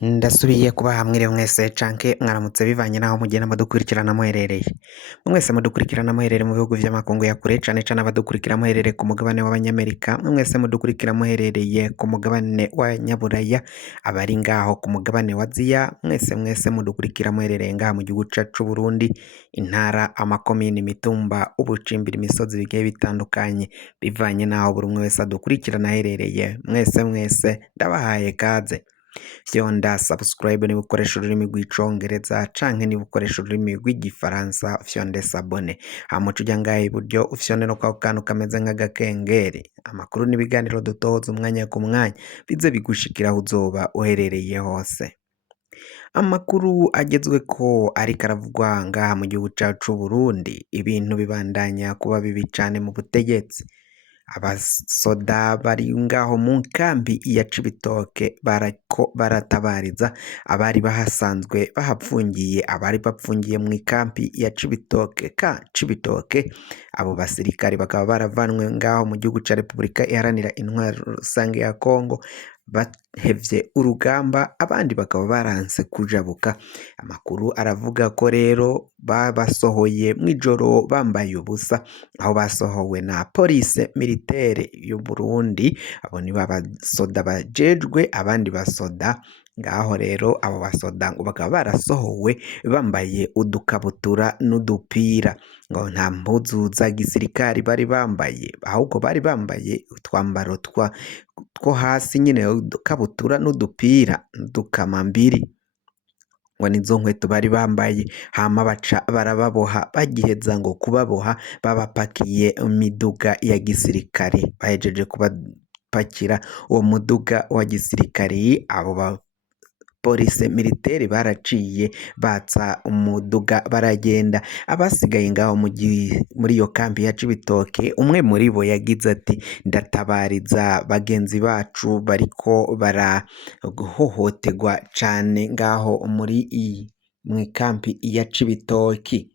Ndasubiye kubaha mwiriwe mwese canke mwaramutse bivanye naho mugenda mudukurikirana muherereye. Mwese mudukurikirana muherereye mu bihugu vy'amakungu ya kure cane cane abadukurikira muherereye ku mugabane w'abanyamerika, mwese mudukurikira muherereye ku mugabane wa Nyaburaya, abari ngaho ku mugabane wa Aziya, mwese mudukurikira muherereye ngaha mu gihugu cacu c'Uburundi, intara, amakomine, imitumba, ubucimbiri, imisozi bigiye bitandukanye, bivanye naho buri umwe wese adukurikirana aherereye, mwese ndabahaye kaze. Fyonda subscribe niba ukoresha ururimi rw'icongereza canke niba ukoresha ururimi rw'igifaransa fyonde sabone, hama uca uja ngaha iburyo ufyonde no kwako kantu kameze nk'agakengeri, amakuru n'ibiganiro dutohoza umwanya ku mwanya bize bigushikira aho uzoba uherereye hose. Amakuru agezweko ariko aravugwa ngaha mu gihugu cacu c'Uburundi, ibintu bibandanya kuba bibi cane mu butegetsi. Abasoda bari ngaho mu nkambi ya Cibitoke barako baratabariza abari bahasanzwe bahapfungiye, abari bapfungiye mu ikambi ya Cibitoke, abo basirikari bakaba baravanwe ngaho mu gihugu ca Repubulika iharanira intwaro rusange ya Kongo, bahevye urugamba abandi bakaba baranse kujabuka. Amakuru aravuga ko rero babasohoye mw'ijoro bambaye ubusa, aho basohowe na police militaire y'u Burundi, abo ni basoda bajejwe abandi basoda ngaho rero abo basoda ngo bakaba barasohowe bambaye udukabutura n'udupira, ngo nta mpuzu za gisirikari bari bambaye, ahubwo bari bambaye utwambaro two hasi nyine udukabutura n'udupira n'udukamambiri, ngo nizo nkweto bari bambaye, hama baca barababoha, bagiheza ngo kubaboha babapakiye imiduga ya gisirikare, bahejeje kubapakira uwo muduga wa gisirikari, abo police militaire baraciye batsa umuduga baragenda, abasigaye ngaho muri iyo kambi ya Cibitoke, umwe muri bo yagize ati ndatabariza bagenzi bacu bariko barahohoterwa cane ngaho mw'ikambi ya Cibitoki.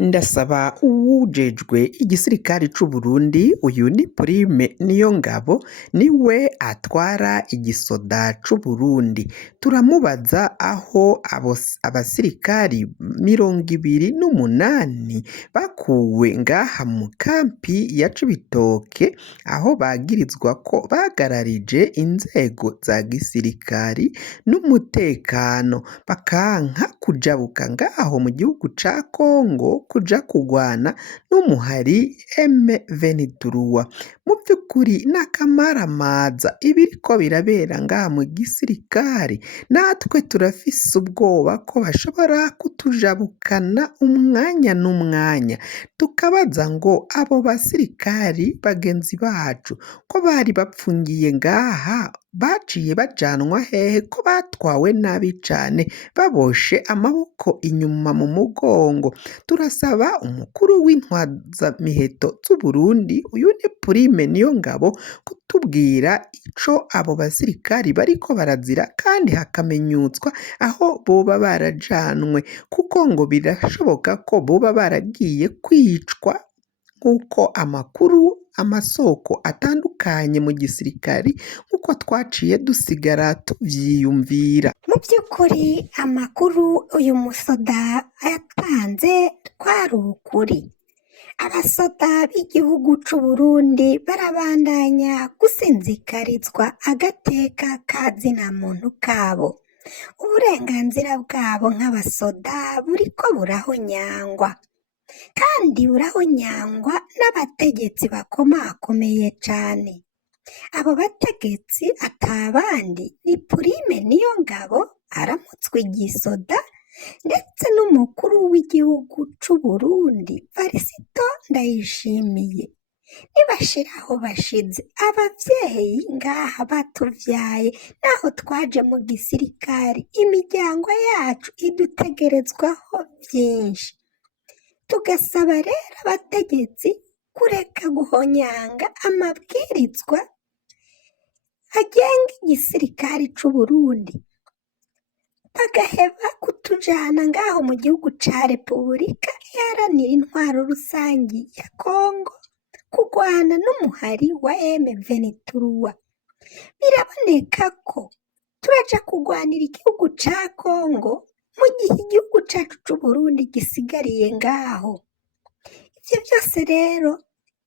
Ndasaba uwujejwe igisirikari c'Uburundi, uyu ni Prime Niyongabo, niwe atwara igisoda c'Uburundi, turamubaza aho abasirikari 28 bakuwe ngaha mu kampi ya Cibitoke, aho bagirizwa ko bagararije inzego za gisirikari n'umutekano, bakanka kujabuka ngaho mu gihugu ca Kongo kuja kugwana n'umuhari M23. Mu vy'ukuri n'akamaramaza ibiriko birabera ngaha mu gisirikari, natwe turafise ubwoba ko bashobora kutujabukana umwanya n'umwanya, tukabaza ngo abo basirikari bagenzi bacu ko bari bapfungiye ngaha baciye bajanwa hehe, ko batwawe nabi cane baboshe amaboko inyuma mu mugongo. Turasaba umukuru w'intwazamiheto z'Uburundi, uyu ni Prime Niyongabo, kutubwira ico abo basirikari bariko barazira kandi hakamenyutswa aho boba barajanwe, kuko ngo birashoboka ko boba baragiye kwicwa nk'uko amasoko atandukanye mu gisirikari nk'uko twaciye dusigara tuvyiyumvira. Mu by'ukuri amakuru uyu musoda yatanze kwari ukuri. Abasoda b'igihugu c'Uburundi barabandanya gusinzikarizwa agateka ka zina muntu kabo. Uburenganzira bwabo nk'abasoda buriko burahonyangwa, kandi burahonyangwa n'abategetsi bakomakomeye cane. Abo bategetsi atabandi ni Prime Niyongabo aramutswe igisoda, ndetse n'umukuru w'igihugu c'Uburundi Varisito Ndayishimiye. Nibashiraho bashize abavyeyi ngaha batuvyaye, naho twaje mu gisirikari, imiryango yacu idutegerezwaho vyinshi. Tugasaba rero abategetsi kureka guhonyanga amabwirizwa agenga igisirikari c'Uburundi, bagaheba kutujana ngaho mu gihugu ca Repubulika iharanira intwaro rusangi ya Kongo kugwana n'umuhari wa M23. Biraboneka ko turaja kugwanira igihugu ca Kongo mu gihe igihugu cacu c'Uburundi gisigariye ngaho. Ivyo vyose rero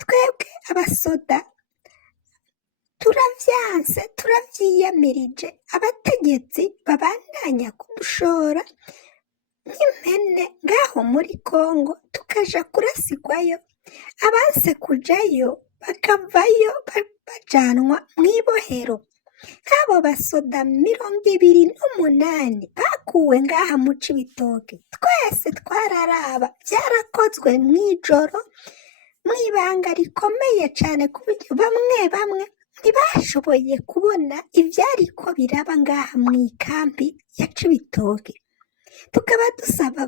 twebwe abasoda turavyanse, turavyiyamirije. Abategetsi babandanya kudushora nk'impene ngaho muri Kongo, tukaja kurasigwayo, abanse kujayo bakavayo bajanwa mw'ibohero. Nk'abo basoda 28 bakuwe ngaha mu Cibitoke, twese twararaba, vyarakozwe mw'ijoro mw'ibanga rikomeye cane ku buryo bamwe bamwe ntibashoboye kubona ivyariko biraba ngaha mw'ikambi ya Cibitoke. Tukaba dusaba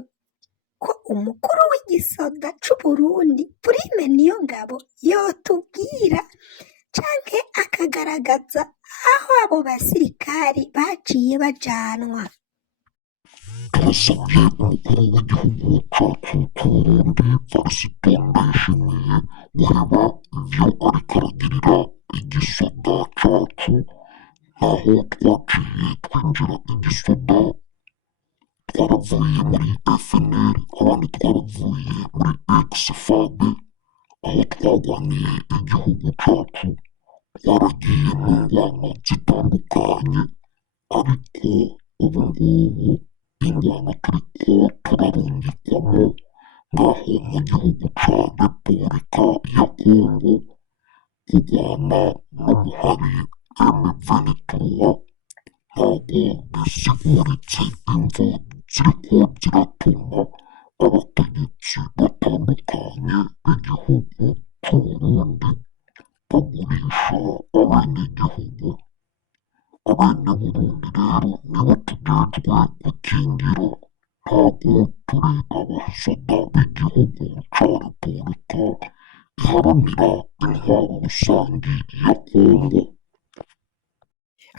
ko umukuru w'igisoda c'Uburundi Prime Niyongabo yotubwira canke akagaragaza aho abo basirikari baciye bajanwa. Turasabye umukuru w'igihugu cacu c'Uburundi Varisito Ndayishimiye guheba ivyo ariko aragirira igisoda cacu, naho twaciye twinjira igisoda twaravuye muri FNL, abandi twaravuye muri ex-FAB, aho twagwaniye igihugu cacu, twaragiye mu ngwano zitandukanye, ariko ubu ngubu ingwano turiko turarungikwamo ngaho mu gihugu ca Repubulika ya Kongo kurwana n'umuhari M23, ntabwo bisiguritse imvo ziriko ziratuma abategetsi batandukanye b'igihugu c'Uburundi bagurisha abenegihugu. Abeneburundi rero nibo tujejwe gukingira, ntabwo turi abasoda b'igihugu ca Repubulika iharanira intwaro rusangi ya Kongo.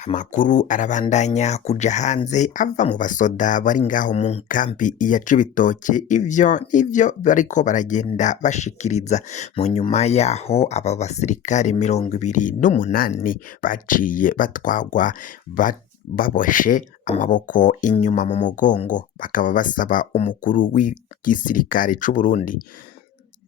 Amakuru arabandanya kuja hanze ava mu basoda bari ngaho mu nkambi ya Cibitoke. Ivyo nivyo bariko baragenda bashikiriza. Mu nyuma yaho aba basirikare 28 baciye batwagwa baboshe amaboko inyuma mu mugongo, bakaba basaba umukuru w'igisirikare c'Uburundi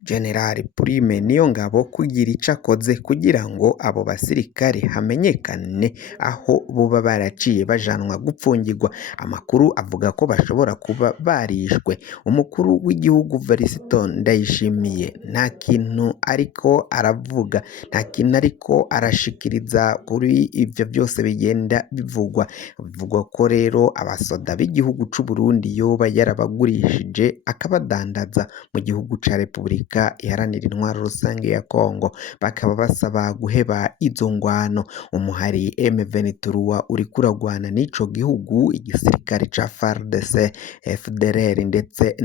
General Prime Niyongabo kugira ico akoze kugira ngo abo basirikare hamenyekane aho boba baraciye bajanwa gupfungirwa. Amakuru avuga ko bashobora kuba barishwe. Umukuru w'igihugu Varisito Ndayishimiye nta kintu ariko aravuga, nta kintu ariko arashikiriza kuri ivyo byose bigenda bivugwa. Bivugwa ko rero abasoda b'igihugu c'Uburundi yoba yarabagurishije akabadandaza mu gihugu ca Repubulika iharanira intwaro rusange ya Kongo. Bakaba basaba guheba izo ngwano. Umuhari M23 uriko uragwana n'ico gihugu, igisirikare ca FARDC, FDLR ndetse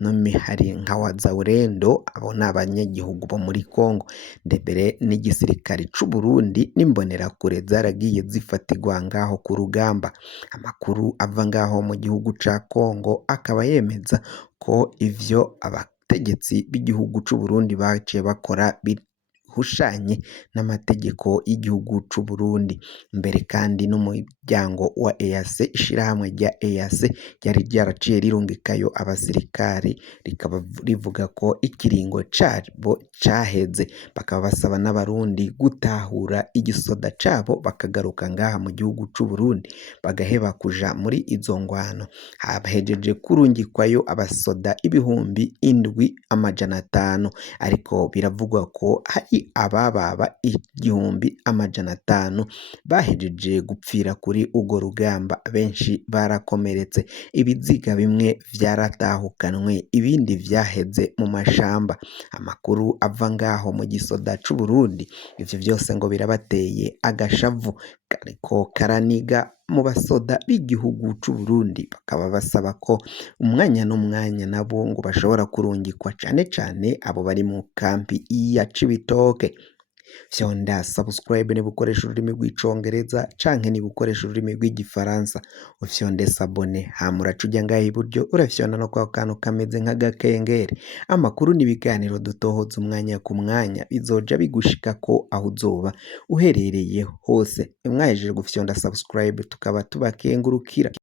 n'imihari nka Wazalendo, abo ni abanyagihugu bo muri Kongo. Ndebere n'igisirikare c'Uburundi n'imbonerakure zaragiye zifatirwa ngaho ku rugamba. Amakuru ava ngaho mu gihugu ca Kongo akaba yemeza ko ivyo abategetsi b'igihugu c'Uburundi baciye bakora bihushanye n'amategeko y'igihugu c'Uburundi. Mbere kandi n'umuryango wa EAC, ishirahamwe rya EAC ryari ryaraciye rirungikayo abasirikare, rikaba rivuga ko ikiringo cabo caheze. Bakaba basaba n'abarundi gutahura igisoda cabo bakagaruka ngaha mu gihugu c'Uburundi bagaheba kuja muri izo ngwano. Hahejeje kurungikwayo abasoda 7,500, ariko biravugwa ko hari abababa 1,500 bahejeje gupfira kuri urwo rugamba. Benshi barakomeretse, ibiziga bimwe vyaratahukanwe, ibindi vyaheze mu mashamba. Amakuru ava ngaho mu gisoda c'Uburundi, ivyo vyose ngo birabateye agashavu kariko karaniga mu basoda b'igihugu c'Uburundi. Bakaba basaba ko umwanya n'umwanya nabo ngo bashobora kurungikwa cane cane abo bari mu kampi ya Cibitoke. fyonda subscribe niba ukoresha ururimi rw'icongereza canke niba ukoresha ururimi rw'igifaransa ufyonde sabone hama uraca uja ngaha iburyo urafyonda no kwa kantu kameze nk'agakengeri amakuru n'ibiganiro dutohoza umwanya ku mwanya bizoja bigushikako aho uzoba uherereye hose mwahejeje gufyonda subscribe tukaba tubakengurukira.